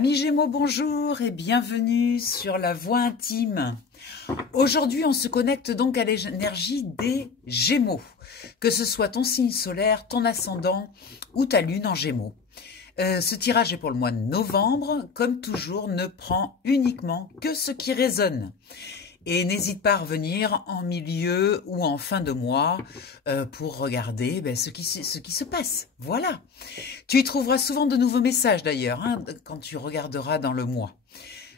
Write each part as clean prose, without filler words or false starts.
Amis Gémeaux, bonjour et bienvenue sur la voie intime. Aujourd'hui, on se connecte donc à l'énergie des Gémeaux, que ce soit ton signe solaire, ton ascendant ou ta lune en Gémeaux. Ce tirage est pour le mois de novembre. Comme toujours, ne prends uniquement que ce qui résonne. Et n'hésite pas à revenir en milieu ou en fin de mois pour regarder ce qui se passe. Voilà. Tu y trouveras souvent de nouveaux messages d'ailleurs quand tu regarderas dans le mois.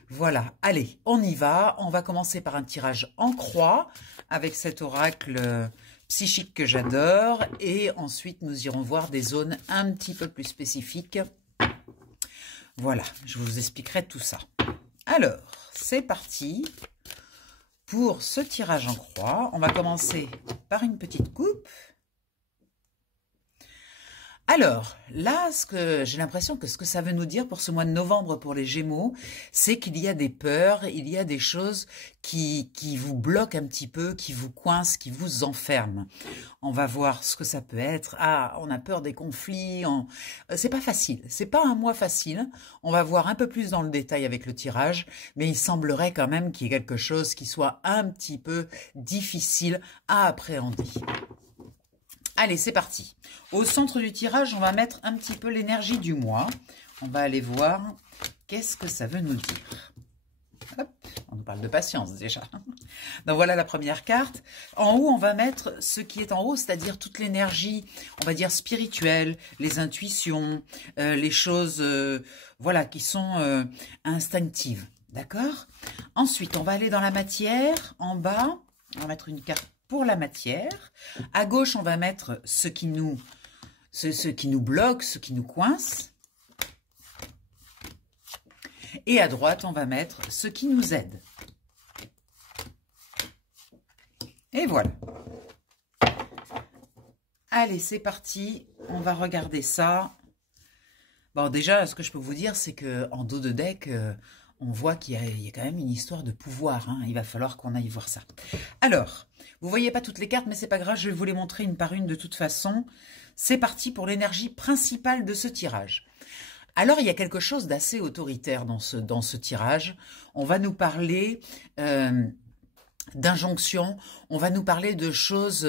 Voilà. Allez, on y va. On va commencer par un tirage en croix avec cet oracle psychique que j'adore. Et ensuite, nous irons voir des zones un petit peu plus spécifiques. Voilà, je vous expliquerai tout ça. Alors, c'est parti. Pour ce tirage en croix, on va commencer par une petite coupe. Alors, là, j'ai l'impression que ce que ça veut nous dire pour ce mois de novembre pour les Gémeaux, c'est qu'il y a des peurs, il y a des choses qui vous bloquent un petit peu, qui vous coincent, qui vous enferment. On va voir ce que ça peut être. Ah, on a peur des conflits. C'est pas facile. C'est pas un mois facile. On va voir un peu plus dans le détail avec le tirage, mais il semblerait quand même qu'il y ait quelque chose qui soit un petit peu difficile à appréhender. Allez, c'est parti. Au centre du tirage, on va mettre un petit peu l'énergie du mois. On va aller voir qu'est-ce que ça veut nous dire. Hop, on nous parle de patience déjà. Donc voilà la première carte. En haut, on va mettre ce qui est en haut, c'est-à-dire toute l'énergie, on va dire spirituelle, les intuitions, les choses voilà, qui sont instinctives. D'accord? Ensuite, on va aller dans la matière. En bas, on va mettre une carte pour la matière. À gauche, on va mettre ce qui nous bloque, ce qui nous coince. Et à droite, on va mettre ce qui nous aide. Et voilà. Allez, c'est parti. On va regarder ça. Bon, déjà, ce que je peux vous dire, c'est qu'en dos de deck, on voit qu'il y a quand même une histoire de pouvoir. Il va falloir qu'on aille voir ça. Alors, vous voyez pas toutes les cartes, mais c'est pas grave, je vais vous les montrer une par une de toute façon. C'est parti pour l'énergie principale de ce tirage. Alors, il y a quelque chose d'assez autoritaire dans ce tirage. On va nous parler d'injonctions, on va nous parler de choses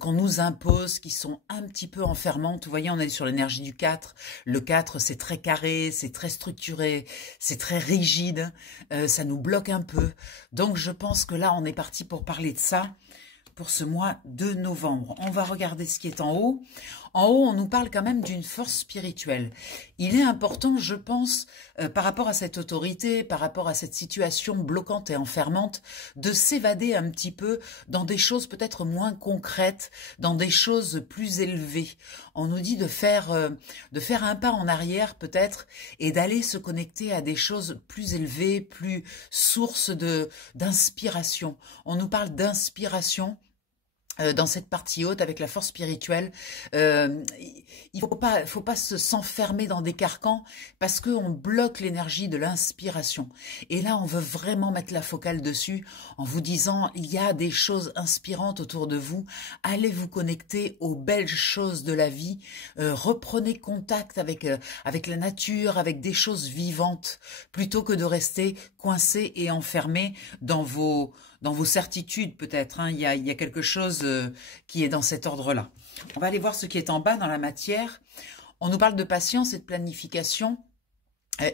qu'on nous impose, qui sont un petit peu enfermantes. Vous voyez, on est sur l'énergie du 4. Le 4, c'est très carré, c'est très structuré, c'est très rigide, ça nous bloque un peu. Donc, je pense que là, on est parti pour parler de ça pour ce mois de novembre. On va regarder ce qui est en haut. En haut, on nous parle quand même d'une force spirituelle. Il est important, je pense, par rapport à cette autorité, par rapport à cette situation bloquante et enfermante, de s'évader un petit peu dans des choses peut-être moins concrètes, dans des choses plus élevées. On nous dit de faire un pas en arrière peut-être et d'aller se connecter à des choses plus élevées, plus sources d'inspiration. On nous parle d'inspiration dans cette partie haute avec la force spirituelle. Il faut pas s'enfermer dans des carcans parce qu'on bloque l'énergie de l'inspiration. Et là, on veut vraiment mettre la focale dessus en vous disant, il y a des choses inspirantes autour de vous. Allez vous connecter aux belles choses de la vie. Reprenez contact avec la nature, avec des choses vivantes, plutôt que de rester coincé et enfermé dans vos certitudes peut-être. Il y a quelque chose qui est dans cet ordre-là. On va aller voir ce qui est en bas dans la matière. On nous parle de patience et de planification.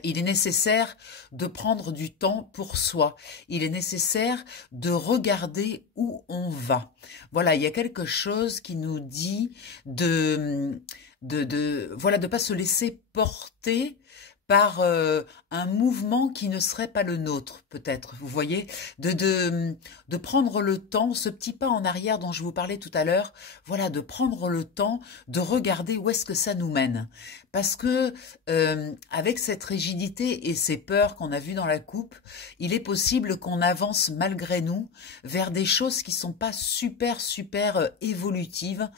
Il est nécessaire de prendre du temps pour soi. Il est nécessaire de regarder où on va. Voilà, il y a quelque chose qui nous dit de pas se laisser porter par un mouvement qui ne serait pas le nôtre, peut-être, vous voyez, de prendre le temps, ce petit pas en arrière dont je vous parlais tout à l'heure, voilà, de prendre le temps de regarder où est-ce que ça nous mène. Parce que avec cette rigidité et ces peurs qu'on a vues dans la coupe, il est possible qu'on avance malgré nous vers des choses qui sont pas super évolutives.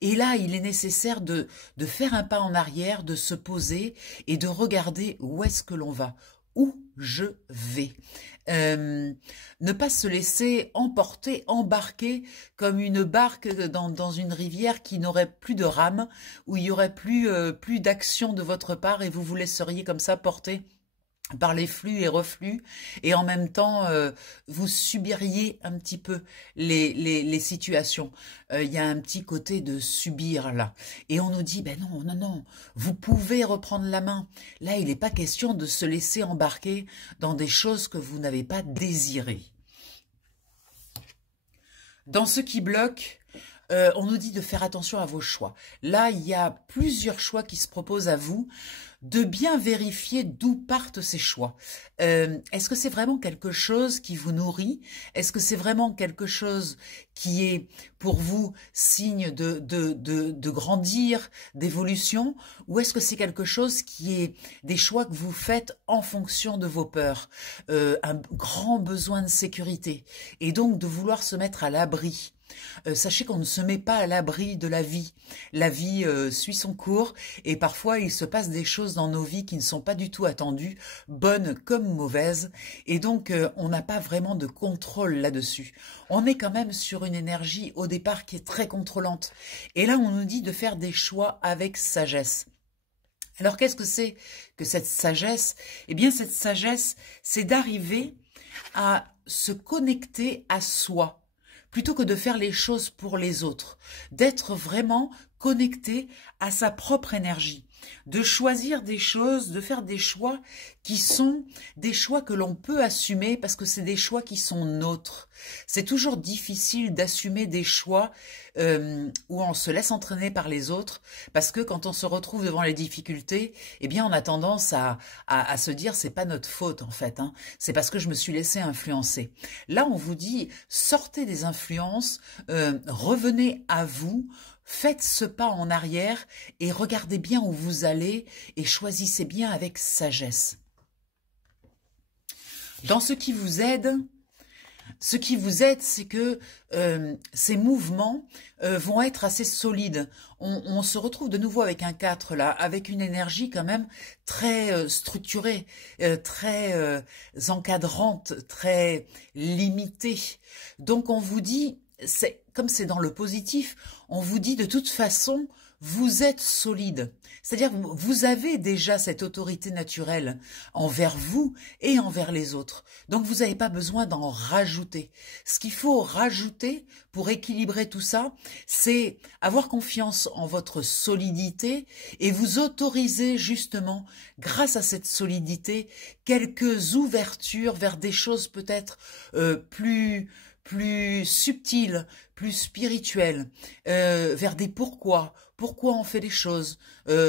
Et là, il est nécessaire de faire un pas en arrière, de se poser et de regarder où est-ce que l'on va, où je vais. Ne pas se laisser emporter, embarquer comme une barque dans une rivière qui n'aurait plus de rame, où il y aurait plus d'action de votre part et vous vous laisseriez comme ça porter par les flux et reflux, et en même temps, vous subiriez un petit peu les situations. Il y a un petit côté de subir là. Et on nous dit, ben non, non, non, vous pouvez reprendre la main. Là, il n'est pas question de se laisser embarquer dans des choses que vous n'avez pas désirées. Dans ce qui bloque, on nous dit de faire attention à vos choix. Là, il y a plusieurs choix qui se proposent à vous, de bien vérifier d'où partent ces choix. Est-ce que c'est vraiment quelque chose qui vous nourrit? Est-ce que c'est vraiment quelque chose qui est pour vous signe de grandir, d'évolution? Ou est-ce que c'est quelque chose qui est des choix que vous faites en fonction de vos peurs? Un grand besoin de sécurité et donc de vouloir se mettre à l'abri. Sachez qu'on ne se met pas à l'abri de la vie. La vie suit son cours et parfois il se passe des choses dans nos vies qui ne sont pas du tout attendues, bonnes comme mauvaises, et donc on n'a pas vraiment de contrôle là-dessus. On est quand même sur une énergie au départ qui est très contrôlante. Et là on nous dit de faire des choix avec sagesse. Alors qu'est-ce que c'est que cette sagesse? Eh bien cette sagesse, c'est d'arriver à se connecter à soi, plutôt que de faire les choses pour les autres, d'être vraiment connecté à sa propre énergie, de choisir des choses, de faire des choix qui sont des choix que l'on peut assumer parce que c'est des choix qui sont nôtres. C'est toujours difficile d'assumer des choix où on se laisse entraîner par les autres parce que quand on se retrouve devant les difficultés, eh bien on a tendance à se dire c'est pas notre faute en fait, hein. C'est parce que je me suis laissé influencer. Là on vous dit sortez des influences, revenez à vous, faites ce pas en arrière et regardez bien où vous allez et choisissez bien avec sagesse. Dans ce qui vous aide, c'est que ces mouvements vont être assez solides. On se retrouve de nouveau avec un 4 là, avec une énergie quand même très structurée, très encadrante, très limitée. Donc on vous dit, comme c'est dans le positif, on vous dit de toute façon, vous êtes solide. C'est-à-dire vous avez déjà cette autorité naturelle envers vous et envers les autres. Donc vous n'avez pas besoin d'en rajouter. Ce qu'il faut rajouter pour équilibrer tout ça, c'est avoir confiance en votre solidité et vous autoriser justement, grâce à cette solidité, quelques ouvertures vers des choses peut-être plus subtiles, plus spirituelles, vers des pourquoi. Pourquoi on fait les choses,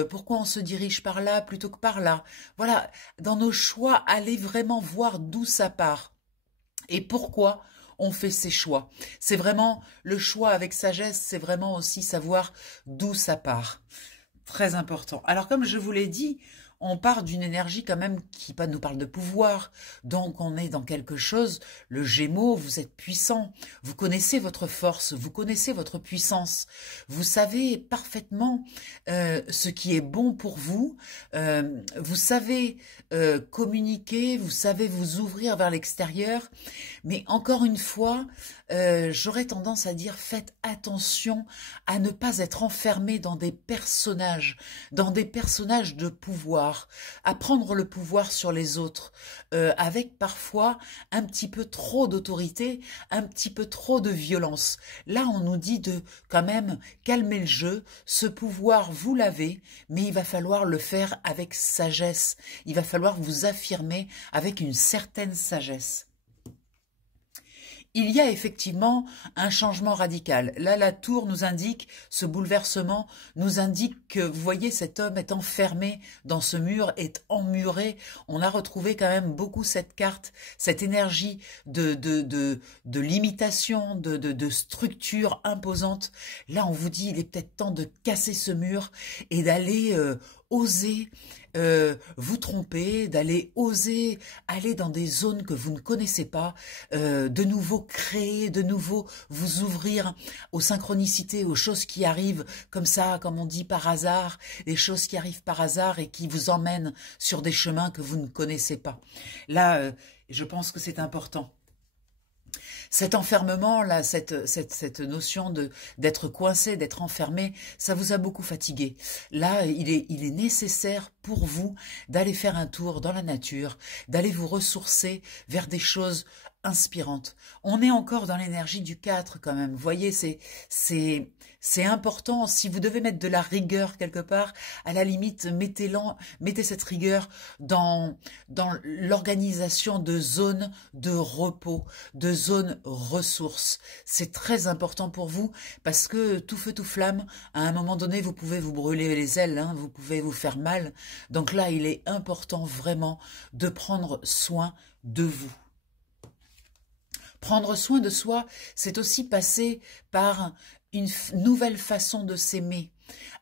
pourquoi on se dirige par là plutôt que par là. Voilà, dans nos choix, allez vraiment voir d'où ça part et pourquoi on fait ces choix. C'est vraiment le choix avec sagesse, c'est vraiment aussi savoir d'où ça part. Très important. Alors comme je vous l'ai dit, on part d'une énergie quand même qui nous parle de pouvoir, donc on est dans quelque chose, le Gémeaux, vous êtes puissant, vous connaissez votre force, vous connaissez votre puissance, vous savez parfaitement ce qui est bon pour vous, vous savez communiquer, vous savez vous ouvrir vers l'extérieur, mais encore une fois, j'aurais tendance à dire faites attention à ne pas être enfermé dans des personnages de pouvoir, à prendre le pouvoir sur les autres, avec parfois un petit peu trop d'autorité, un petit peu trop de violence. Là, on nous dit de quand même calmer le jeu, ce pouvoir, vous l'avez, mais il va falloir le faire avec sagesse, il va falloir vous affirmer avec une certaine sagesse. Il y a effectivement un changement radical. Là, la tour nous indique, ce bouleversement nous indique que, vous voyez, cet homme est enfermé dans ce mur, est emmuré. On a retrouvé quand même beaucoup cette carte, cette énergie de limitation, de structure imposante. Là, on vous dit, il est peut-être temps de casser ce mur et d'aller oser vous tromper, d'aller oser aller dans des zones que vous ne connaissez pas, de nouveau créer, de nouveau vous ouvrir aux synchronicités, aux choses qui arrivent comme ça, comme on dit par hasard, des choses qui arrivent par hasard et qui vous emmènent sur des chemins que vous ne connaissez pas. Là, je pense que c'est important. Cet enfermement-là, cette notion d'être coincé, d'être enfermé, ça vous a beaucoup fatigué. Là, il est nécessaire pour vous d'aller faire un tour dans la nature, d'aller vous ressourcer vers des choses inspirantes. On est encore dans l'énergie du 4 quand même. Vous voyez, c'est important. Si vous devez mettre de la rigueur quelque part, à la limite, mettez cette rigueur dans l'organisation de zones de repos, de zones ressources. C'est très important pour vous parce que tout feu, tout flamme, à un moment donné, vous pouvez vous brûler les ailes, hein, vous pouvez vous faire mal. Donc là, il est important vraiment de prendre soin de vous. Prendre soin de soi, c'est aussi passer par une nouvelle façon de s'aimer,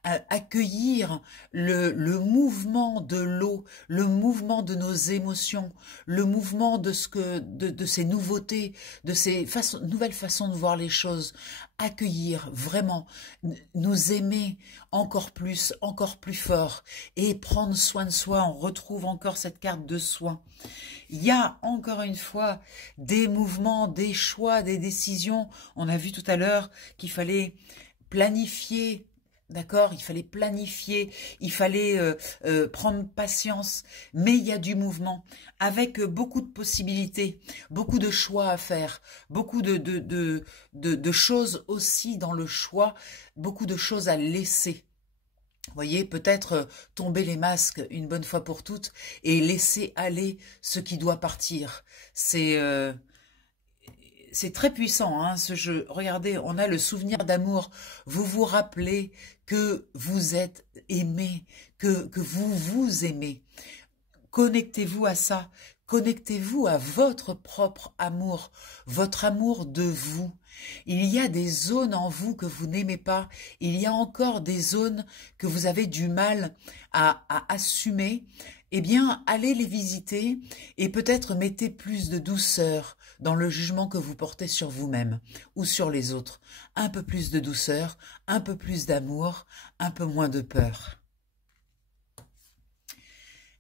accueillir le mouvement de l'eau, le mouvement de nos émotions, le mouvement de ces nouveautés, de ces nouvelles façons de voir les choses, accueillir vraiment, nous aimer encore plus fort et prendre soin de soi. On retrouve encore cette carte de soin. Il y a encore une fois des mouvements, des choix, des décisions. On a vu tout à l'heure qu'il fallait planifier, d'accord? Il fallait planifier, il fallait prendre patience. Mais il y a du mouvement avec beaucoup de possibilités, beaucoup de choix à faire, beaucoup de choses aussi dans le choix, beaucoup de choses à laisser. Vous voyez, peut-être tomber les masques une bonne fois pour toutes et laisser aller ce qui doit partir. C'est très puissant, hein, ce jeu. Regardez, on a le souvenir d'amour. Vous vous rappelez que vous êtes aimé, que vous vous aimez. Connectez-vous à ça. Connectez-vous à votre propre amour, votre amour de vous. Il y a des zones en vous que vous n'aimez pas. Il y a encore des zones que vous avez du mal à assumer. Eh bien, allez les visiter et peut-être mettez plus de douceur dans le jugement que vous portez sur vous-même ou sur les autres. Un peu plus de douceur, un peu plus d'amour, un peu moins de peur.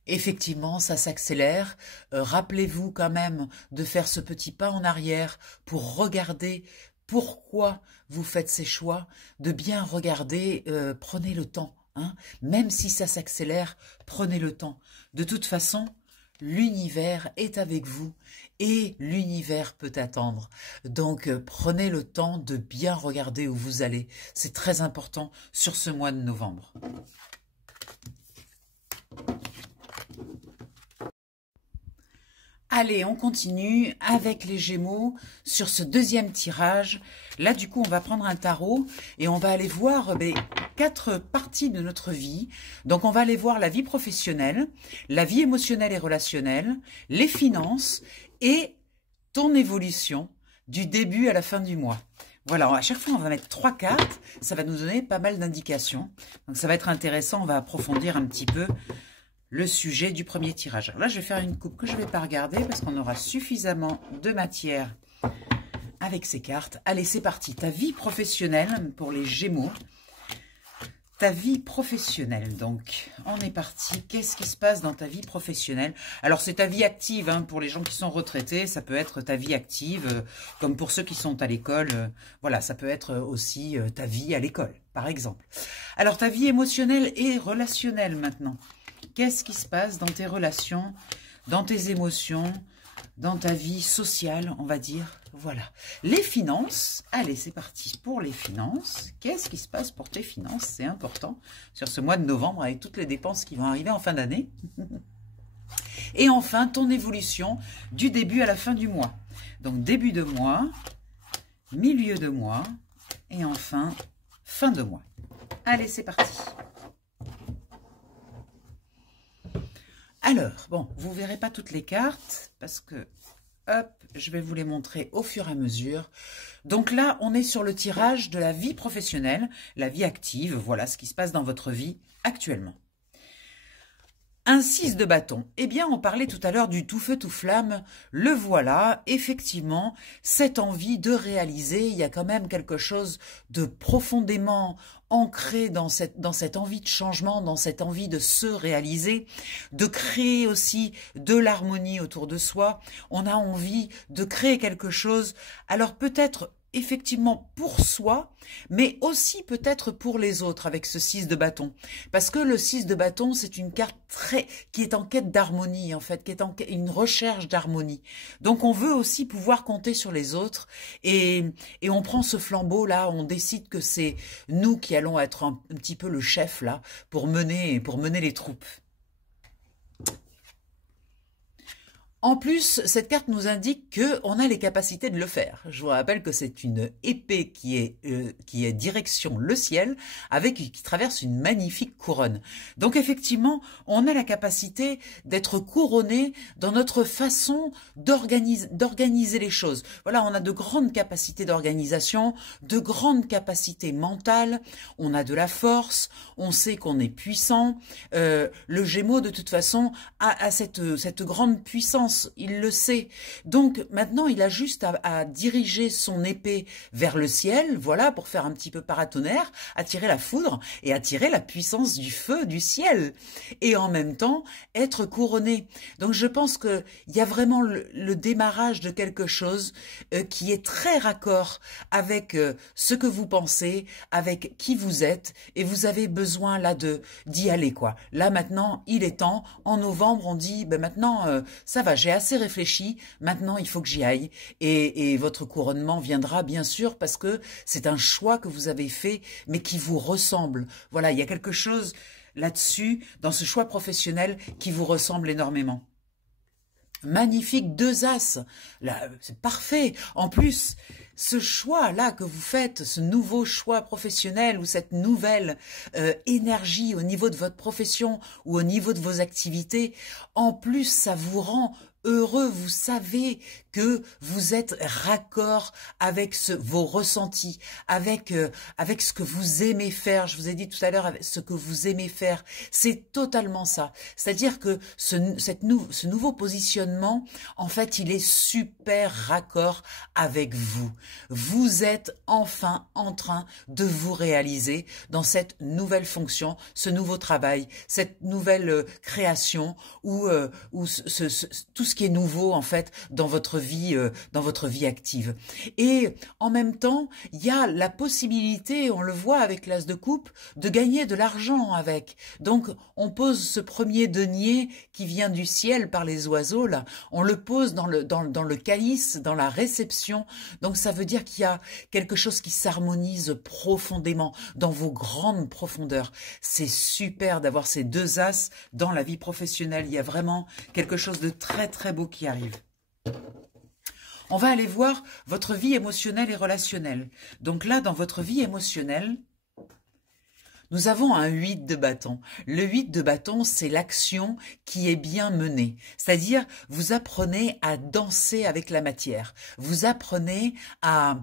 Effectivement, ça s'accélère. Rappelez-vous quand même de faire ce petit pas en arrière pour regarder pourquoi vous faites ces choix, de bien regarder, prenez le temps. Hein. Même si ça s'accélère, prenez le temps. De toute façon, l'univers est avec vous et l'univers peut attendre. Donc, prenez le temps de bien regarder où vous allez. C'est très important sur ce mois de novembre. Allez, on continue avec les Gémeaux sur ce deuxième tirage. Là, du coup, on va prendre un tarot et on va aller voir 4 parties de notre vie. Donc, on va aller voir la vie professionnelle, la vie émotionnelle et relationnelle, les finances et ton évolution du début à la fin du mois. Voilà, à chaque fois, on va mettre 3 cartes. Ça va nous donner pas mal d'indications. Donc, ça va être intéressant. On va approfondir un petit peu le sujet du premier tirage. Alors là, je vais faire une coupe que je ne vais pas regarder parce qu'on aura suffisamment de matière avec ces cartes. Allez, c'est parti. Ta vie professionnelle pour les Gémeaux. Ta vie professionnelle, donc. On est parti. Qu'est-ce qui se passe dans ta vie professionnelle? Alors, c'est ta vie active, hein, pour les gens qui sont retraités. Ça peut être ta vie active, comme pour ceux qui sont à l'école. Voilà, ça peut être aussi ta vie à l'école, par exemple. Alors, ta vie émotionnelle et relationnelle, maintenant. Qu'est-ce qui se passe dans tes relations, dans tes émotions, dans ta vie sociale, on va dire. Voilà. Les finances, allez, c'est parti pour les finances. Qu'est-ce qui se passe pour tes finances? C'est important sur ce mois de novembre avec toutes les dépenses qui vont arriver en fin d'année. Et enfin, ton évolution du début à la fin du mois. Donc, début de mois, milieu de mois et enfin, fin de mois. Allez, c'est parti. Alors, bon, vous ne verrez pas toutes les cartes parce que, hop, je vais vous les montrer au fur et à mesure. Donc là, on est sur le tirage de la vie professionnelle, la vie active. Voilà ce qui se passe dans votre vie actuellement. Un 6 de bâton. Eh bien, on parlait tout à l'heure du tout feu tout flamme. Le voilà, effectivement, cette envie de réaliser. Il y a quand même quelque chose de profondément ancré dans cette envie de changement, dans cette envie de se réaliser, de créer aussi de l'harmonie autour de soi. On a envie de créer quelque chose. Alors peut-être effectivement pour soi, mais aussi peut-être pour les autres avec ce 6 de bâton. Parce que le 6 de bâton, c'est une carte qui est en quête d'harmonie, en fait, qui est en une recherche d'harmonie. Donc on veut aussi pouvoir compter sur les autres et on prend ce flambeau-là, on décide que c'est nous qui allons être un petit peu le chef là pour mener les troupes. En plus, cette carte nous indique qu'on a les capacités de le faire. Je vous rappelle que c'est une épée qui est direction le ciel, qui traverse une magnifique couronne. Donc effectivement, on a la capacité d'être couronné dans notre façon d'organiser les choses. Voilà, on a de grandes capacités d'organisation, de grandes capacités mentales, on a de la force, on sait qu'on est puissant. Le Gémeaux, de toute façon, a cette grande puissance. Il le sait. Donc maintenant, il a juste à diriger son épée vers le ciel, voilà, pour faire un petit peu paratonnerre, attirer la foudre et attirer la puissance du feu du ciel. Et en même temps, être couronné. Donc je pense qu'il y a vraiment le démarrage de quelque chose qui est très raccord avec ce que vous pensez, avec qui vous êtes, et vous avez besoin là d'y aller, quoi. Là maintenant, il est temps. En novembre, on dit, ben maintenant, ça va, j'ai assez réfléchi, maintenant il faut que j'y aille. Et votre couronnement viendra bien sûr parce que c'est un choix que vous avez fait, mais qui vous ressemble. Voilà, il y a quelque chose là-dessus, dans ce choix professionnel, qui vous ressemble énormément. Magnifique, 2 as, là, c'est parfait. En plus, ce choix-là que vous faites, ce nouveau choix professionnel ou cette nouvelle énergie au niveau de votre profession ou au niveau de vos activités, en plus, ça vous rend heureux, vous savez que vous êtes raccord avec vos ressentis, avec ce que vous aimez faire. Je vous ai dit tout à l'heure, avec ce que vous aimez faire, c'est totalement ça. C'est-à-dire que ce nouveau positionnement, en fait, il est super raccord avec vous. Vous êtes enfin en train de vous réaliser dans cette nouvelle fonction, ce nouveau travail, cette nouvelle création ou tout ce qui est nouveau en fait dans votre vie active. Et en même temps, il y a la possibilité, on le voit avec l'as de coupe, de gagner de l'argent avec. Donc on pose ce premier denier qui vient du ciel par les oiseaux là, on le pose dans le calice, dans la réception. Donc ça veut dire qu'il y a quelque chose qui s'harmonise profondément dans vos grandes profondeurs. C'est super d'avoir ces 2 as dans la vie professionnelle. Il y a vraiment quelque chose de très très beau qui arrive. On va aller voir votre vie émotionnelle et relationnelle. Donc là, dans votre vie émotionnelle, nous avons un 8 de bâton. Le 8 de bâton, c'est l'action qui est bien menée. C'est-à-dire, vous apprenez à danser avec la matière. Vous apprenez à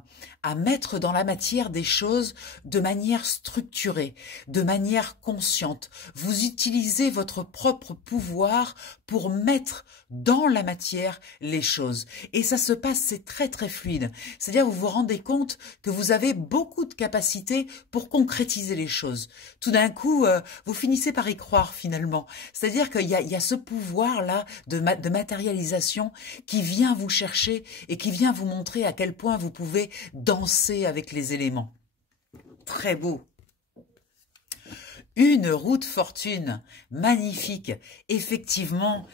mettre dans la matière des choses de manière structurée, de manière consciente. Vous utilisez votre propre pouvoir pour mettre dans la matière les choses. Et ça se passe, c'est très très fluide. C'est-à-dire, vous vous rendez compte que vous avez beaucoup de capacités pour concrétiser les choses. Tout d'un coup, vous finissez par y croire finalement. C'est-à-dire qu'il y a ce pouvoir-là de matérialisation qui vient vous chercher et qui vient vous montrer à quel point vous pouvez danser avec les éléments. Très beau. Une roue de fortune, magnifique. Effectivement,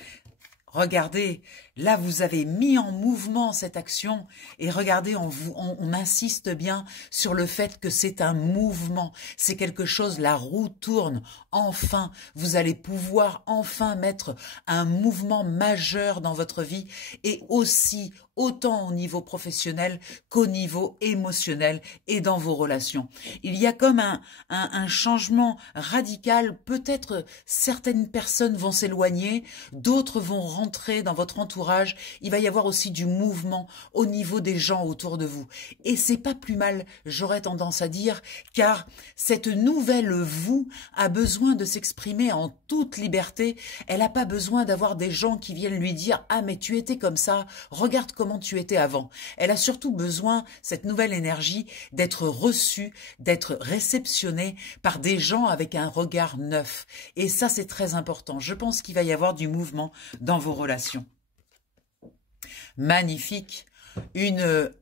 regardez, là vous avez mis en mouvement cette action et regardez, on insiste bien sur le fait que c'est un mouvement, c'est quelque chose, la roue tourne, enfin, vous allez pouvoir enfin mettre un mouvement majeur dans votre vie et aussi autant au niveau professionnel qu'au niveau émotionnel et dans vos relations. Il y a comme un changement radical. Peut-être certaines personnes vont s'éloigner, d'autres vont rentrer dans votre entourage. Il va y avoir aussi du mouvement au niveau des gens autour de vous. Et c'est pas plus mal, j'aurais tendance à dire, car cette nouvelle vous a besoin de s'exprimer en toute liberté. Elle n'a pas besoin d'avoir des gens qui viennent lui dire « Ah, mais tu étais comme ça, regarde comment tu étais avant ». Elle a surtout besoin, cette nouvelle énergie, d'être reçue, d'être réceptionnée par des gens avec un regard neuf. Et ça, c'est très important. Je pense qu'il va y avoir du mouvement dans vos relations. Magnifique.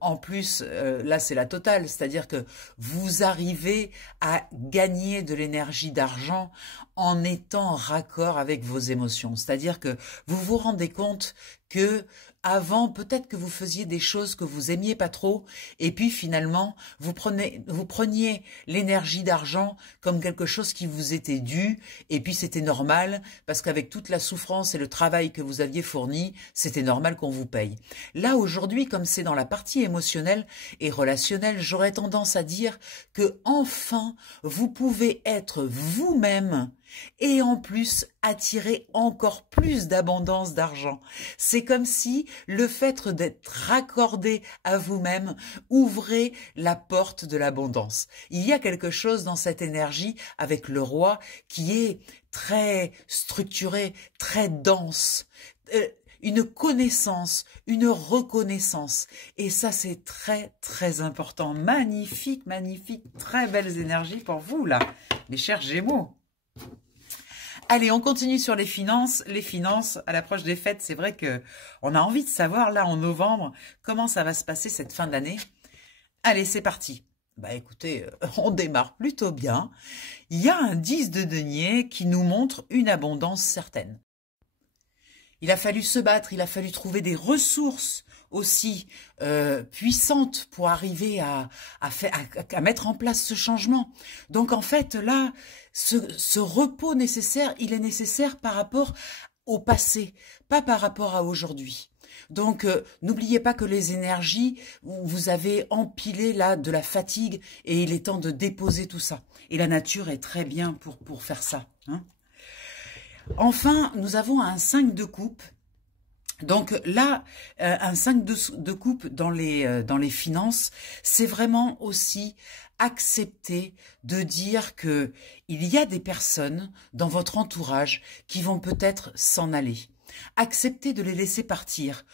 En plus, là c'est la totale, c'est-à-dire que vous arrivez à gagner de l'énergie d'argent en étant raccord avec vos émotions. C'est-à-dire que vous vous rendez compte que avant, peut-être que vous faisiez des choses que vous aimiez pas trop, et puis finalement, vous preniez l'énergie d'argent comme quelque chose qui vous était dû, et puis c'était normal, parce qu'avec toute la souffrance et le travail que vous aviez fourni, c'était normal qu'on vous paye. Là, aujourd'hui, comme c'est dans la partie émotionnelle et relationnelle, j'aurais tendance à dire que enfin, vous pouvez être vous-même et en plus attirer encore plus d'abondance d'argent. C'est comme si le fait d'être raccordé à vous-même ouvrait la porte de l'abondance. Il y a quelque chose dans cette énergie avec le roi qui est très structuré, très dense, une connaissance, une reconnaissance. Et ça, c'est très, très important. Magnifique, magnifique, très belles énergies pour vous, là, mes chers Gémeaux. Allez, on continue sur les finances. Les finances, à l'approche des fêtes, c'est vrai que on a envie de savoir, là, en novembre, comment ça va se passer cette fin d'année. Allez, c'est parti. Bah écoutez, on démarre plutôt bien. Il y a un 10 de denier qui nous montre une abondance certaine. Il a fallu se battre, il a fallu trouver des ressources aussi puissantes pour arriver à mettre en place ce changement. Donc en fait, là, ce repos nécessaire, il est nécessaire par rapport au passé, pas par rapport à aujourd'hui. Donc, n'oubliez pas que les énergies, vous avez empilé là de la fatigue et il est temps de déposer tout ça. Et la nature est très bien pour faire ça, hein. Enfin, nous avons un 5 de coupe. Donc là, un 5 de coupe dans les finances, c'est vraiment aussi accepter de dire que il y a des personnes dans votre entourage qui vont peut-être s'en aller. Acceptez de les laisser partir.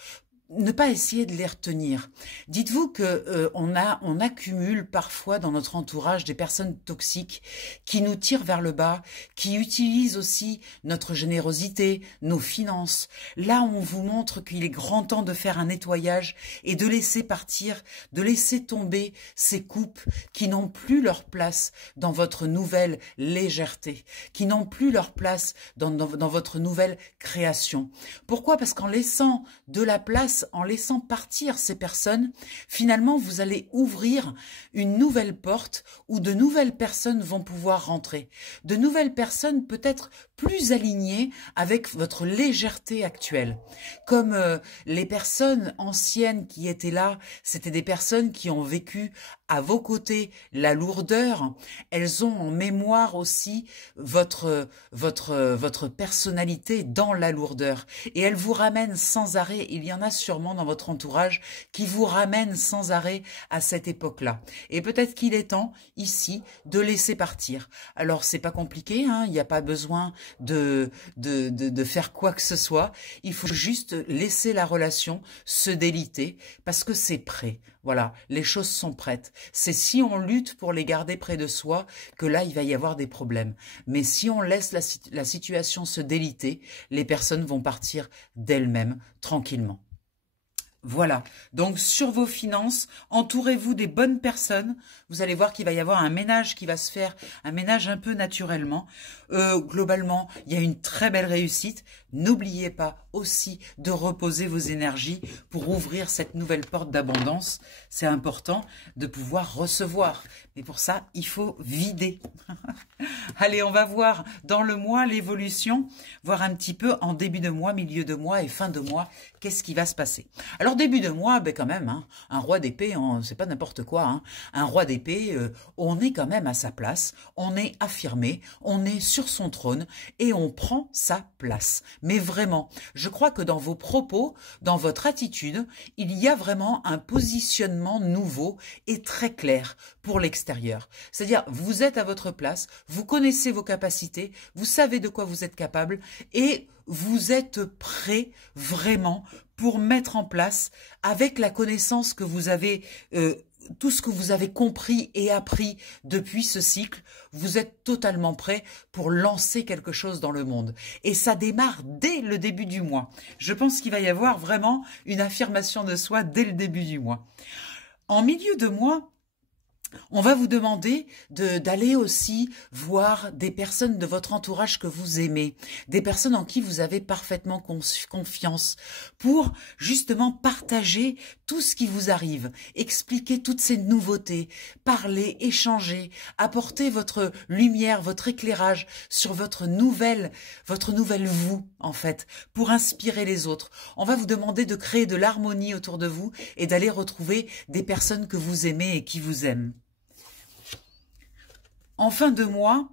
Ne pas essayer de les retenir. Dites-vous que on accumule parfois dans notre entourage des personnes toxiques qui nous tirent vers le bas, qui utilisent aussi notre générosité, nos finances. Là, on vous montre qu'il est grand temps de faire un nettoyage et de laisser partir, de laisser tomber ces coupes qui n'ont plus leur place dans votre nouvelle légèreté, qui n'ont plus leur place dans votre nouvelle création. Pourquoi? Parce qu'en laissant de la place, en laissant partir ces personnes, finalement, vous allez ouvrir une nouvelle porte où de nouvelles personnes vont pouvoir rentrer. De nouvelles personnes peut-être plus alignées avec votre légèreté actuelle. Comme les personnes anciennes qui étaient là, c'était des personnes qui ont vécu à vos côtés la lourdeur. Elles ont en mémoire aussi votre personnalité dans la lourdeur. Et elles vous ramènent sans arrêt, il y en a sûrement dans votre entourage qui vous ramènent sans arrêt à cette époque-là. Et peut-être qu'il est temps, ici, de laisser partir. Alors, c'est pas compliqué, hein, il n'y a pas besoin de faire quoi que ce soit. Il faut juste laisser la relation se déliter parce que c'est prêt. Voilà, les choses sont prêtes. C'est si on lutte pour les garder près de soi que là, il va y avoir des problèmes. Mais si on laisse la situation se déliter, les personnes vont partir d'elles-mêmes tranquillement. Voilà, donc sur vos finances, entourez-vous des bonnes personnes. Vous allez voir qu'il va y avoir un ménage qui va se faire, un ménage un peu naturellement. Globalement, il y a une très belle réussite. N'oubliez pas aussi de reposer vos énergies pour ouvrir cette nouvelle porte d'abondance. C'est important de pouvoir recevoir. Mais pour ça, il faut vider. Allez, on va voir dans le mois l'évolution, voir un petit peu en début de mois, milieu de mois et fin de mois, qu'est-ce qui va se passer. Alors début de mois, ben quand même, hein, un roi d'épée, c'est pas n'importe quoi. Hein. Un roi d'épée, on est quand même à sa place, on est affirmé, on est sur son trône et on prend sa place. Mais vraiment, je crois que dans vos propos, dans votre attitude, il y a vraiment un positionnement nouveau et très clair pour l'extérieur. C'est-à-dire, vous êtes à votre place, vous connaissez vos capacités, vous savez de quoi vous êtes capable et vous êtes prêt vraiment pour mettre en place, avec la connaissance que vous avez, tout ce que vous avez compris et appris depuis ce cycle, vous êtes totalement prêt pour lancer quelque chose dans le monde. Et ça démarre dès le début du mois. Je pense qu'il va y avoir vraiment une affirmation de soi dès le début du mois. En milieu de mois, on va vous demander d'aller aussi voir des personnes de votre entourage que vous aimez, des personnes en qui vous avez parfaitement confiance, pour justement partager tout ce qui vous arrive, expliquer toutes ces nouveautés, parler, échanger, apporter votre lumière, votre éclairage sur votre nouvelle vous, en fait, pour inspirer les autres. On va vous demander de créer de l'harmonie autour de vous et d'aller retrouver des personnes que vous aimez et qui vous aiment. En fin de mois,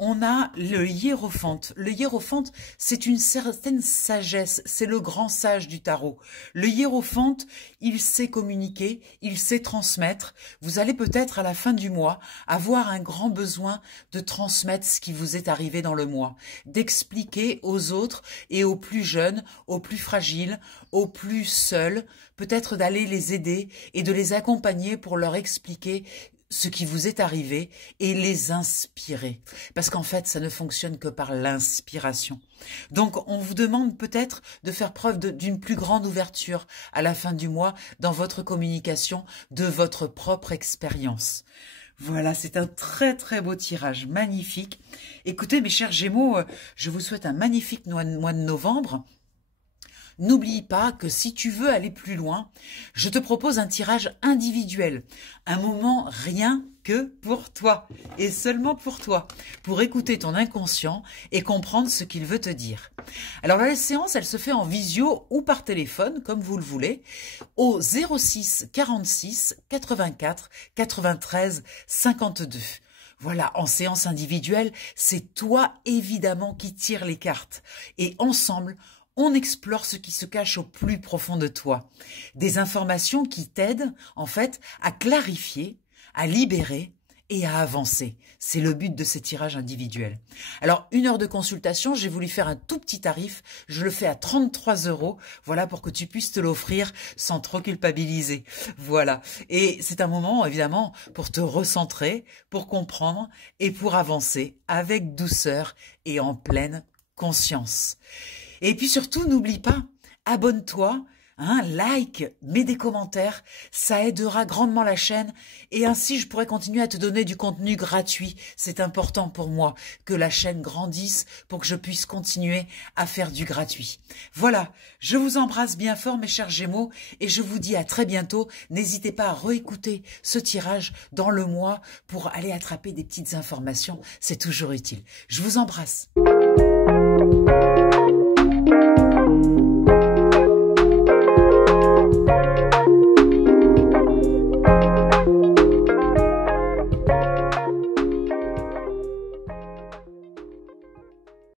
on a le hiérophante. Le hiérophante, c'est une certaine sagesse, c'est le grand sage du tarot. Le hiérophante, il sait communiquer, il sait transmettre. Vous allez peut-être à la fin du mois avoir un grand besoin de transmettre ce qui vous est arrivé dans le mois, d'expliquer aux autres et aux plus jeunes, aux plus fragiles, aux plus seuls, peut-être d'aller les aider et de les accompagner pour leur expliquer ce qui vous est arrivé et les inspirer. Parce qu'en fait, ça ne fonctionne que par l'inspiration. Donc, on vous demande peut-être de faire preuve d'une plus grande ouverture à la fin du mois dans votre communication de votre propre expérience. Voilà, c'est un très très beau tirage, magnifique. Écoutez, mes chers Gémeaux, je vous souhaite un magnifique mois de novembre. N'oublie pas que si tu veux aller plus loin, je te propose un tirage individuel, un moment rien que pour toi, et seulement pour toi, pour écouter ton inconscient et comprendre ce qu'il veut te dire. Alors la séance, elle se fait en visio ou par téléphone, comme vous le voulez, au 06 46 84 93 52. Voilà, en séance individuelle, c'est toi évidemment qui tires les cartes. Et ensemble, on explore ce qui se cache au plus profond de toi. Des informations qui t'aident, en fait, à clarifier, à libérer et à avancer. C'est le but de ces tirages individuels. Alors, 1 heure de consultation, j'ai voulu faire un tout petit tarif. Je le fais à 33 €. Voilà, pour que tu puisses te l'offrir sans trop culpabiliser. Voilà. Et c'est un moment, évidemment, pour te recentrer, pour comprendre et pour avancer avec douceur et en pleine conscience. Et puis surtout, n'oublie pas, abonne-toi, like, mets des commentaires, ça aidera grandement la chaîne et ainsi je pourrai continuer à te donner du contenu gratuit. C'est important pour moi que la chaîne grandisse pour que je puisse continuer à faire du gratuit. Voilà, je vous embrasse bien fort mes chers Gémeaux et je vous dis à très bientôt. N'hésitez pas à réécouter ce tirage dans le mois pour aller attraper des petites informations, c'est toujours utile. Je vous embrasse.